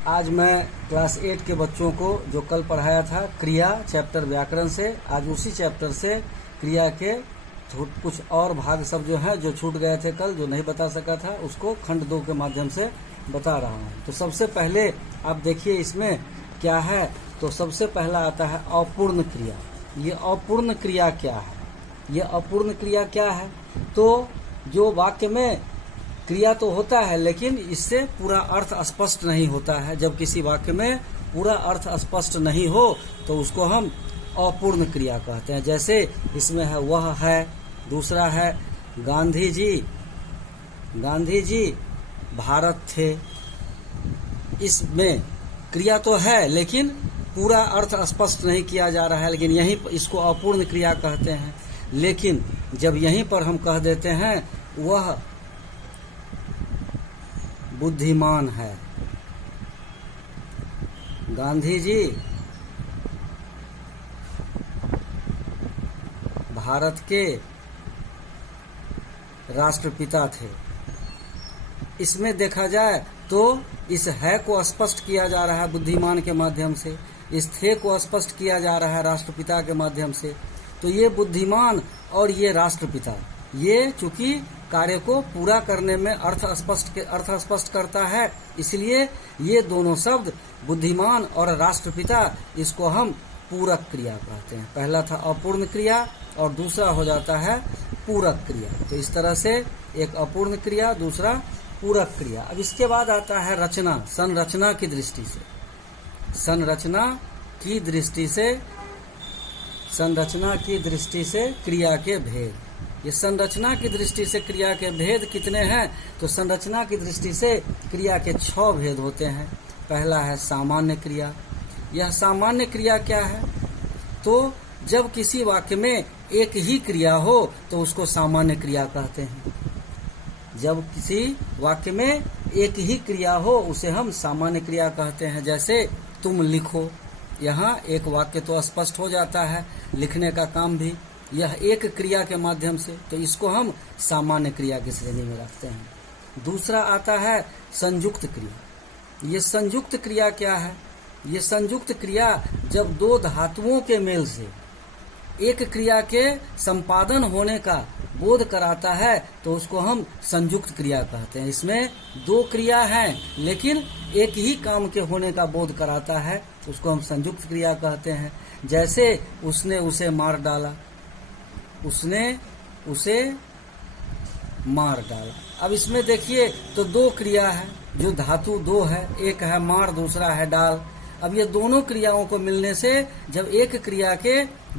आज मैं क्लास 8 के बच्चों को जो कल पढ़ाया था क्रिया चैप्टर व्याकरण से, आज उसी चैप्टर से क्रिया के कुछ और भाग सब जो है जो छूट गए थे कल, जो नहीं बता सका था, उसको खंड 2 के माध्यम से बता रहा हूँ। तो सबसे पहले आप देखिए इसमें क्या है। तो सबसे पहला आता है अपूर्ण क्रिया। ये अपूर्ण क्रिया क्या है? ये अपूर्ण क्रिया क्या है? तो जो वाक्य में क्रिया तो होता है लेकिन इससे पूरा अर्थ स्पष्ट नहीं होता है। जब किसी वाक्य में पूरा अर्थ स्पष्ट नहीं हो तो उसको हम अपूर्ण क्रिया कहते हैं। जैसे इसमें है वह है, दूसरा है गांधी जी भारत थे। इसमें क्रिया तो है लेकिन पूरा अर्थ स्पष्ट नहीं किया जा रहा है, लेकिन यहीं पर इसको अपूर्ण क्रिया कहते हैं। लेकिन जब यहीं पर हम कह देते हैं वह बुद्धिमान है, गांधी जी भारत के राष्ट्रपिता थे। इसमें देखा जाए तो इस है को स्पष्ट किया जा रहा है बुद्धिमान के माध्यम से, इस थे को स्पष्ट किया जा रहा है राष्ट्रपिता के माध्यम से। तो ये बुद्धिमान और ये राष्ट्रपिता, ये चूंकि कार्य को पूरा करने में अर्थ स्पष्ट करता है, इसलिए ये दोनों शब्द बुद्धिमान और राष्ट्रपिता, इसको हम पूरक क्रिया कहते हैं। पहला था अपूर्ण क्रिया और दूसरा हो जाता है पूरक क्रिया। तो इस तरह से एक अपूर्ण क्रिया, दूसरा पूरक क्रिया। अब इसके बाद आता है रचना, संरचना की दृष्टि से। संरचना की दृष्टि से क्रिया के भेद। ये संरचना की दृष्टि से क्रिया के भेद कितने हैं? तो संरचना की दृष्टि से क्रिया के 6 भेद होते हैं। पहला है सामान्य क्रिया। यह सामान्य क्रिया क्या है? तो जब किसी वाक्य में एक ही क्रिया हो तो उसको सामान्य क्रिया कहते हैं। जब किसी वाक्य में एक ही क्रिया हो उसे हम सामान्य क्रिया कहते हैं। जैसे तुम लिखो, यहाँ एक वाक्य तो स्पष्ट हो जाता है, लिखने का काम भी यह एक क्रिया के माध्यम से, तो इसको हम सामान्य क्रिया की श्रेणी में रखते हैं। दूसरा आता है संयुक्त क्रिया। ये संयुक्त क्रिया क्या है? ये संयुक्त क्रिया जब दो धातुओं के मेल से एक क्रिया के संपादन होने का बोध कराता है तो उसको हम संयुक्त क्रिया कहते हैं। इसमें 2 क्रिया हैं लेकिन एक ही काम के होने का बोध कराता है, उसको हम संयुक्त क्रिया कहते हैं। जैसे उसने उसे मार डाला, उसने उसे मार डाला। अब इसमें देखिए तो 2 क्रिया है, जो धातु 2 है, एक है मार, दूसरा है डाल। अब ये दोनों क्रियाओं को मिलने से जब एक क्रिया के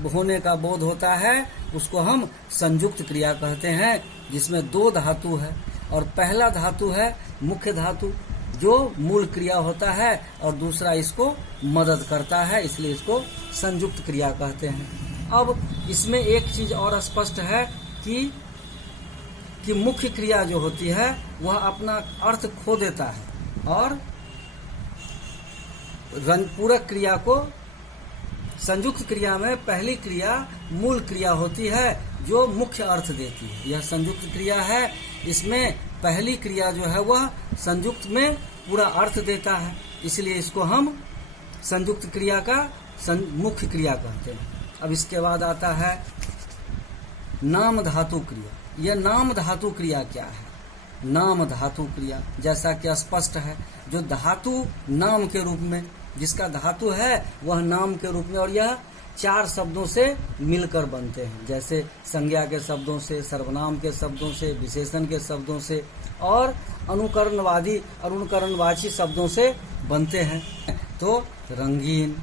होने का बोध होता है उसको हम संयुक्त क्रिया कहते हैं, जिसमें 2 धातु है और पहला धातु है मुख्य धातु जो मूल क्रिया होता है और दूसरा इसको मदद करता है, इसलिए इसको संयुक्त क्रिया कहते हैं। अब इसमें एक चीज और स्पष्ट है कि मुख्य क्रिया जो होती है वह अपना अर्थ खो देता है और पूरक क्रिया को, संयुक्त क्रिया में पहली क्रिया मूल क्रिया होती है जो मुख्य अर्थ देती है। यह संयुक्त क्रिया है, इसमें पहली क्रिया जो है वह संयुक्त में पूरा अर्थ देता है, इसलिए इसको हम संयुक्त क्रिया का मुख्य क्रिया कहते हैं। अब इसके बाद आता है नाम धातु क्रिया। यह नाम धातु क्रिया क्या है? नाम धातु क्रिया जैसा कि स्पष्ट है, जो धातु नाम के रूप में, जिसका धातु है वह नाम के रूप में, और यह 4 शब्दों से मिलकर बनते हैं। जैसे संज्ञा के शब्दों से, सर्वनाम के शब्दों से, विशेषण के शब्दों से और अनुकरणवादी और अनुकरणवाची शब्दों से बनते हैं। तो रंगीन,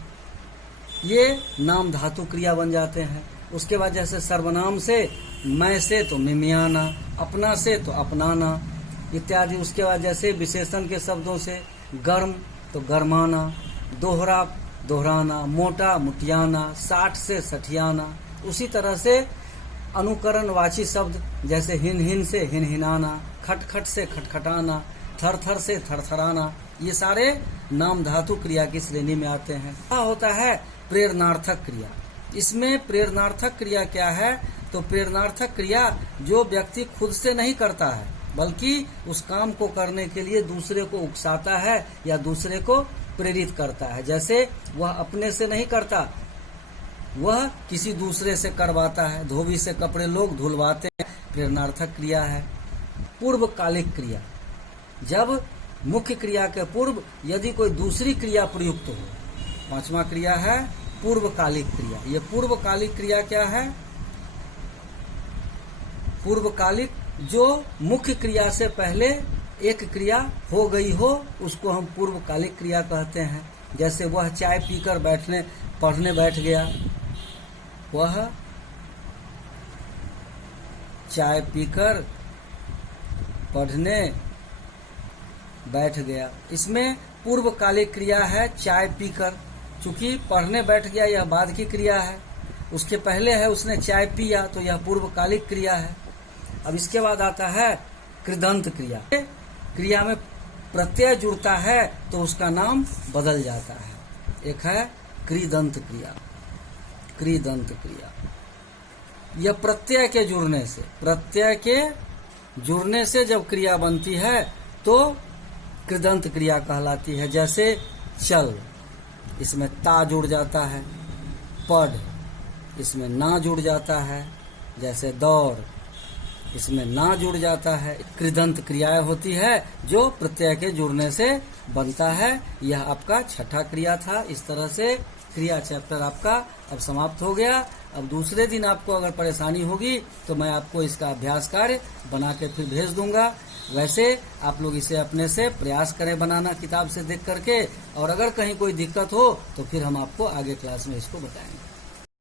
ये नाम धातु क्रिया बन जाते हैं। उसके बाद जैसे सर्वनाम से मैं से तो मिमियाना, अपना से तो अपनाना इत्यादि। उसके बाद जैसे विशेषण के शब्दों से गर्म तो गर्माना, दोहरा दोहराना, मोटा मुटियाना, 60 से सठियाना। उसी तरह से अनुकरणवाची शब्द जैसे हिन हिन से हिनहिनाना, खट खट से खटखटाना, थर थर से थरथराना, ये सारे नाम धातु क्रिया की श्रेणी में आते हैं। क्या होता है प्रेरणार्थक क्रिया। इसमें प्रेरणार्थक क्रिया क्या है? तो प्रेरणार्थक क्रिया जो व्यक्ति खुद से नहीं करता है बल्कि उस काम को करने के लिए दूसरे को उकसाता है या दूसरे को प्रेरित करता है। जैसे वह अपने से नहीं करता, वह किसी दूसरे से करवाता है। धोबी से कपड़े लोग धुलवाते हैं, प्रेरणार्थक क्रिया है। पूर्वकालिक क्रिया, जब मुख्य क्रिया के पूर्व यदि कोई दूसरी क्रिया प्रयुक्त हो। पांचवा क्रिया है पूर्वकालिक क्रिया। ये पूर्वकालिक क्रिया क्या है? पूर्वकालिक, जो मुख्य क्रिया से पहले एक क्रिया हो गई हो, उसको हम पूर्वकालिक क्रिया कहते हैं। जैसे वह चाय पीकर पढ़ने बैठ गया, वह चाय पीकर पढ़ने बैठ गया। इसमें पूर्वकालिक क्रिया है चाय पीकर, चूंकि पढ़ने बैठ गया यह बाद की क्रिया है। उसके पहले है उसने चाय पिया, तो यह पूर्वकालिक क्रिया है। अब इसके बाद आता है कृदंत क्रिया। क्रिया में प्रत्यय जुड़ता है तो उसका नाम बदल जाता है। एक है कृदंत क्रिया। कृदंत क्रिया यह प्रत्यय के जुड़ने से जब क्रिया बनती है तो कृदंत क्रिया कहलाती है। जैसे चल, इसमें ता जुड़ जाता है। पढ़, इसमें ना जुड़ जाता है। जैसे दौड़, इसमें ना जुड़ जाता है। कृदंत क्रियाएं होती है जो प्रत्यय के जुड़ने से बनता है। यह आपका छठा क्रिया था। इस तरह से क्रिया चैप्टर आपका अब समाप्त हो गया। अब दूसरे दिन आपको अगर परेशानी होगी तो मैं आपको इसका अभ्यास कार्य बना के फिर भेज दूंगा। वैसे आप लोग इसे अपने से प्रयास करें बनाना, किताब से देख करके, और अगर कहीं कोई दिक्कत हो तो फिर हम आपको आगे क्लास में इसको बताएंगे।